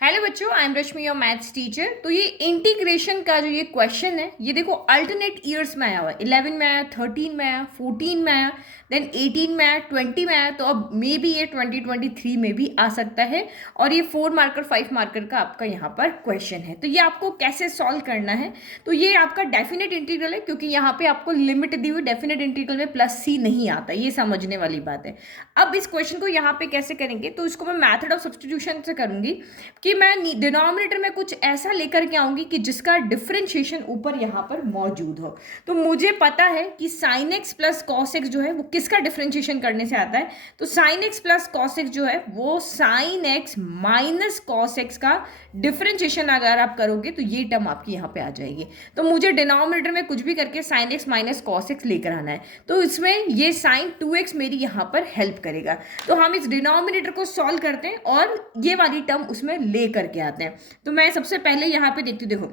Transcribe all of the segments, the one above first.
Hello बच्चों, I am Rashmi your maths teacher. तो ये इंटीग्रेशन का जो ये क्वेश्चन है, ये देखो अल्टरनेट ईयर्स में आया हुआ है। 11 में आया, 13 में आया, 14 में आया, देन 18 में आया, 20 में आया। तो अब मे बी ये 2023 में भी आ सकता है। और ये 4 मार्कर 5 मार्कर का आपका यहाँ पर क्वेश्चन है। तो ये आपको कैसे सॉल्व करना है, तो ये आपका डेफिनेट इंटीग्रल है, क्योंकि यहाँ पे आपको लिमिट दी हुई। डेफिनेट इंटीग्रल में प्लस सी नहीं आता, ये समझने वाली बात है। अब इस क्वेश्चन को यहाँ पे कैसे करेंगे, तो इसको मैं मैथड ऑफ सब्सटीट्यूशन से करूंगी कि मैं डिनोमिनेटर में कुछ ऐसा लेकर के आऊंगी कि जिसका डिफरेंशिएशन ऊपर यहाँ पर मौजूद हो। तो मुझे पता है कि sign x plus cos x जो है वो किसका डिफरेंशिएशन करने से आता है। तो sine x plus cos x जो है वो sign x minus cos x का डिफरेंशिएशन अगर आप करोगे तो ये टर्म आपकी यहाँ पे आ जाएगी। तो मुझे डिनोमिनेटर में कुछ भी करके sign x minus cos x लेकर आना है। तो इसमें ये साइन 2x मेरी यहाँ पर हेल्प करेगा। तो हम इस डिनोमिनेटर को सॉल्व करते हैं और ये वाली टर्म उसमें ले करके आते हैं। तो मैं सबसे पहले यहाँ पे देखती हूँ, देखो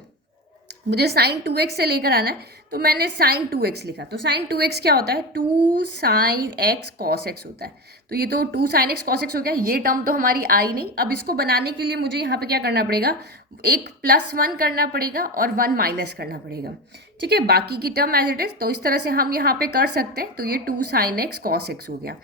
मुझे साइन 2x से लेकर आना है। तो मैंने साइन 2x लिखा। तो साइन 2x क्या होता है, 2 साइन एक्स कॉस एक्स होता है। तो ये तो 2 साइन एक्स कॉस एक्स हो गया। ये टर्म तो हमारी आई नहीं। अब इसको बनाने के लिए मुझे यहाँ पे क्या करना पड़ेगा, एक +1 करना पड़ेगा और 1 माइनस करना पड़ेगा। ठीक है, बाकी की टर्म एज इट इज। तो इस तरह से हम यहाँ पे कर सकते हैं। तो ये 2 साइन एक्स कॉस एक्स हो गया।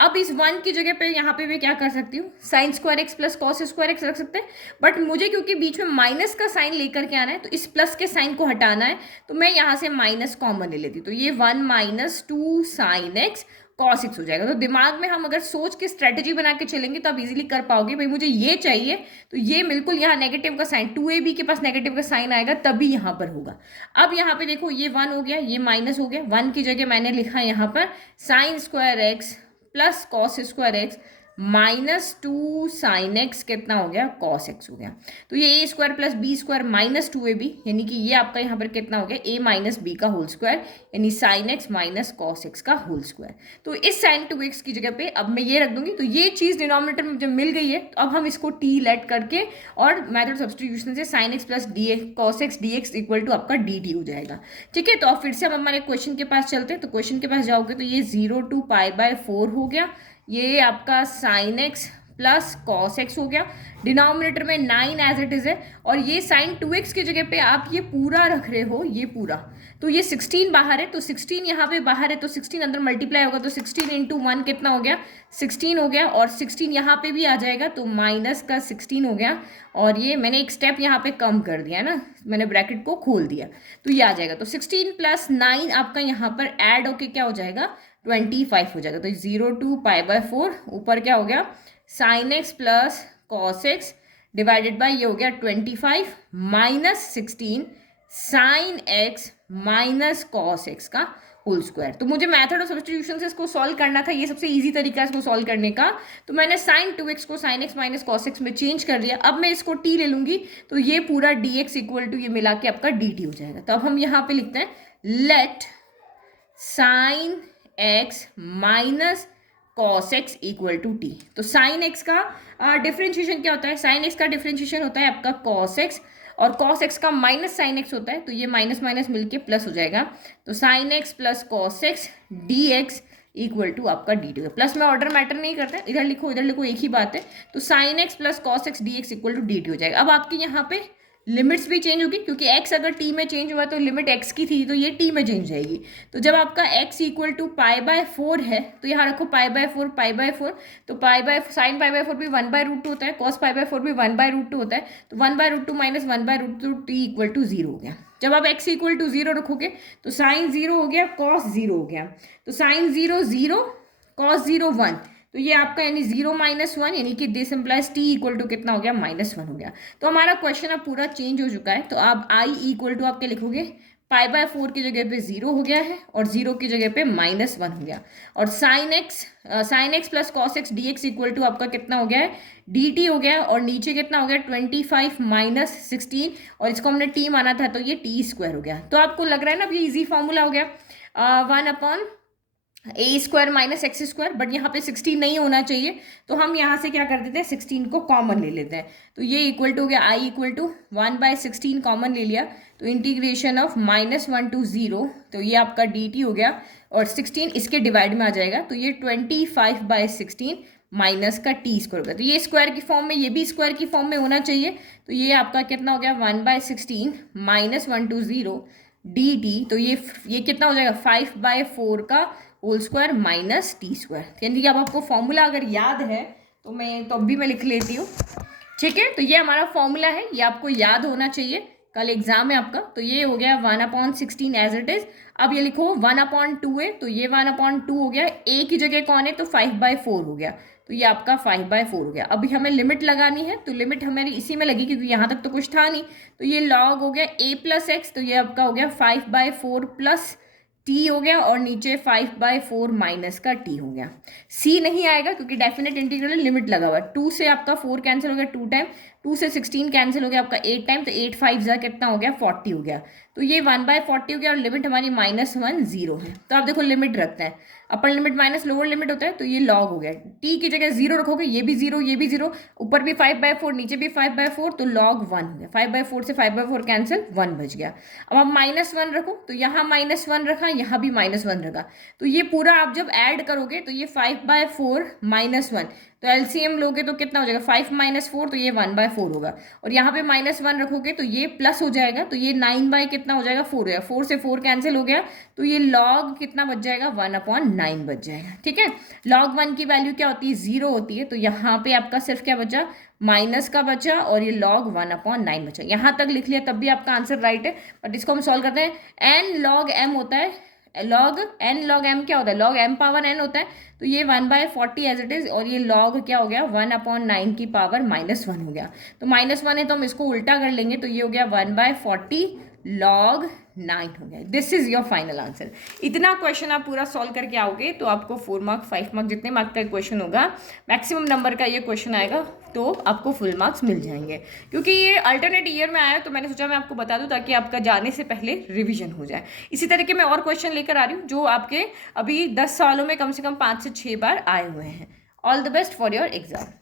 अब इस 1 की जगह पे यहाँ पे मैं क्या कर सकती हूँ, sign square X plus cos square x रख सकते हैं। बट मुझे क्योंकि बीच में माइनस का साइन लेकर के आना है, तो इस प्लस के साइन को हटाना है। तो मैं यहाँ से माइनस कॉमन ले लेती हूँ। तो ये 1 minus 2 sine x cos X हो जाएगा। तो दिमाग में हम अगर सोच के स्ट्रेटेजी बना के चलेंगे तो आप इजीली कर पाओगे। भाई मुझे ये चाहिए, तो ये बिल्कुल यहाँ नेगेटिव का साइन 2ab के पास नेगेटिव का साइन आएगा तभी यहाँ पर होगा। अब यहाँ पे देखो ये 1 हो गया, ये माइनस हो गया। 1 की जगह मैंने लिखा यहाँ पर sine square X plus cos square X minus 2 sine X कितना हो गया, कॉस एक्स हो गया। तो ये A square plus B square minus 2ab, यानी कि ये आपका यहाँ पर कितना हो गया, ए माइनस बी का होल स्क्वायर, यानी sign x minus cos x का होल स्क्वायर। तो इस साइन 2x की जगह पे अब मैं ये रख दूंगी। तो ये चीज़ डिनोमिनेटर में जब मिल गई है, तो अब हम इसको टी लेट करके और मेथड सब्स्टिट्यूशन से sine x plus d cos x d x equal to आपका डी टी हो जाएगा। ठीक है, तो अब फिर से हम हमारे क्वेश्चन के पास चलते हैं। तो क्वेश्चन के पास जाओगे तो ये 0 to π/4 हो गया। ये आपका sign x plus cos X हो गया। डिनोमिनेटर में 9 एज इट इज है। और ये साइन 2x की जगह पे आप ये पूरा रख रहे हो, ये पूरा। तो ये 16 बाहर है, तो 16 यहाँ पे बाहर है, तो 16 अंदर मल्टीप्लाई होगा। तो 16 × 1 कितना हो गया, 16 हो गया। और 16 यहाँ पे भी आ जाएगा, तो माइनस का 16 हो गया। और ये मैंने एक स्टेप यहाँ पे कम कर दिया ना, मैंने ब्रैकेट को खोल दिया, तो ये आ जाएगा। तो 16 + 9 आपका यहाँ पर ऐड होके क्या हो जाएगा, 25 हो जाएगा। तो 0 to π/4 ऊपर क्या हो गया, sign x plus cos x divided by ये हो गया 25 minus 16 sign x minus cos x का होल स्क्वायर। तो मुझे मेथड ऑफ सब्स्टिट्यूशन से इसको सॉल्व करना था। ये सबसे इजी तरीका है इसको सॉल्व करने का। तो मैंने साइन 2x को sign x minus cos x में चेंज कर दिया। अब मैं इसको t ले लूंगी, तो ये पूरा dx इक्वल टू ये मिला के आपका dt हो जाएगा। तो अब हम यहाँ पे लिखते हैं let sine x minus cos x equal to t. तो साइन एक्स का डिफरेंशिएशन क्या होता है, साइन एक्स का डिफरेंशिएशन होता है आपका कॉस एक्स, और कॉस एक्स का माइनस साइन एक्स होता है। तो ये माइनस माइनस मिलके प्लस हो जाएगा। तो sine x plus cos x d x equal to आपका डी टी। प्लस में ऑर्डर मैटर नहीं करता है, इधर लिखो एक ही बात है। तो sine x plus cos x d x equal to d t हो जाएगा। अब आपके यहाँ पे लिमिट्स भी चेंज होगी, क्योंकि x अगर t में चेंज हुआ तो लिमिट x की थी, तो ये t में चेंज जाएगी। तो जब आपका x इक्वल टू π/4 है, तो यहाँ रखो π/4 तो साइन π/4 भी 1/√2 होता है, कॉस π/4 भी 1/√2 होता है। तो 1/√2 माइनस 1/√2 t इक्वल टू 0 हो गया। जब आप x इक्वल टू 0 रखोगे तो साइन 0 हो गया, कॉस 0 हो गया। तो साइन 0 0, कॉस 0 1। तो ये आपका यानी 0 - 1, यानी कि this implies t equal to कितना हो गया, -1 हो गया। तो हमारा क्वेश्चन अब पूरा चेंज हो चुका है। तो आप i इक्वल टू आप क्या लिखोगे, π/4 की जगह पे 0 हो गया है और 0 की जगह पे -1 हो गया। और sine x plus cos x d x equal to आपका कितना हो गया है, dt हो गया। और नीचे कितना हो गया, 25 माइनस 16, और इसको हमने t माना था तो ये t² हो गया। तो आपको लग रहा है ना, अब ये ईजी फॉर्मूला हो गया, 1/a² माइनस x²। बट यहाँ पे 16 नहीं होना चाहिए, तो हम यहाँ से क्या कर देते हैं, 16 को कॉमन ले लेते हैं। तो ये इक्वल टू हो गया i इक्वल टू 1/16 कॉमन ले लिया। तो इंटीग्रेशन ऑफ -1 to 0, तो ये आपका dt हो गया। और 16 इसके डिवाइड में आ जाएगा, तो ये 25/16 माइनस का टी स्क्वायर होगा। तो ये स्क्वायर की फॉर्म में, ये भी स्क्वायर की फॉर्म में होना चाहिए। तो ये आपका कितना हो गया 1/16 माइनस 120 dt। तो ये कितना हो जाएगा 5/4 का whole square minus t square. यानी कि अब आपको फॉर्मूला अगर याद है तो मैं तो अब भी मैं लिख लेती हूँ, ठीक है। तो ये हमारा फॉर्मूला है, ये आपको याद होना चाहिए, कल एग्जाम है आपका। तो ये हो गया 1/16 एज इट इज। अब ये लिखो 1/2 है, तो ये 1/2 हो गया, ए की जगह कौन है तो 5/4 हो गया, तो ये आपका 5/4 हो गया। अभी हमें लिमिट लगानी है, तो लिमिट हमारी इसी में लगी क्योंकि यहाँ तक तो कुछ था नहीं। तो ये लॉग हो गया a प्लस एक्स, तो ये आपका हो गया 5/4 प्लस टी हो गया, और नीचे 5/4 माइनस का टी हो गया। सी नहीं आएगा क्योंकि डेफिनेट इंटीग्रल लिमिट लगा हुआ है। 2 से आपका 4 कैंसिल हो गया 2 टाइम, 2 से 16 कैंसिल हो गया आपका 8 टाइम, तो 8 5 जा कितना हो गया 40 हो गया। तो ये 1/40 हो गया, और लिमिट हमारी -1 0 है। तो आप देखो लिमिट रखते हैं, upper limit minus lower limit होता है, तो ये लॉग हो गया। टी की जगह 0 रखोगे, ये भी 0 ये भी 0, ऊपर भी 5/4 नीचे भी 5/4, तो लॉग 1 हो गया। 5/4 से 5/4 कैंसिल, 1 बच गया। अब आप -1 रखो, तो यहाँ -1 रखा, यहाँ भी -1 रखा, तो ये पूरा आप जब ऐड करोगे तो ये 5/4 -1, तो एलसीएम लोगे तो कितना हो जाएगा 5 - 4, तो ये 1/4 होगा। और यहाँ पे -1 रखोगे तो ये प्लस हो जाएगा, तो ये 9 कितना हो जाएगा 4 हो जाएगा, 4 से 4 कैंसिल हो गया, तो ये लॉग कितना बच जाएगा 1/9 बच जाएगा, ठीक है। लॉग 1 की वैल्यू क्या होती है 0 होती है, तो यहाँ पे आपका सिर्फ क्या बचा माइनस का बचा, और ये लॉग 1/9 बचा। यहाँ तक लिख लिया तब भी आपका आंसर राइट है। बट इसको हम सॉल्व करते हैं। n log m होता है, लॉग n log m क्या होता है log m पावर n होता है, तो ये 1/40 एज इट इज, और ये लॉग क्या हो गया 1/9 की पावर -1 हो गया। तो -1 है तो हम इसको उल्टा कर लेंगे, तो ये हो गया 1/40 log 9 हो गया। This is your final answer. इतना क्वेश्चन आप पूरा सॉल्व करके आओगे तो आपको 4 मार्क 5 मार्क जितने मार्क का क्वेश्चन होगा, मैक्सिमम नंबर का ये क्वेश्चन आएगा, तो आपको फुल मार्क्स मिल जाएंगे। क्योंकि ये अल्टरनेट ईयर में आया तो मैंने सोचा मैं आपको बता दूं ताकि आपका जाने से पहले रिवीजन हो जाए। इसी तरीके मैं और क्वेश्चन लेकर आ रही हूँ जो आपके अभी 10 सालों में कम से कम 5 से 6 बार आए हुए हैं। All the best for your exam.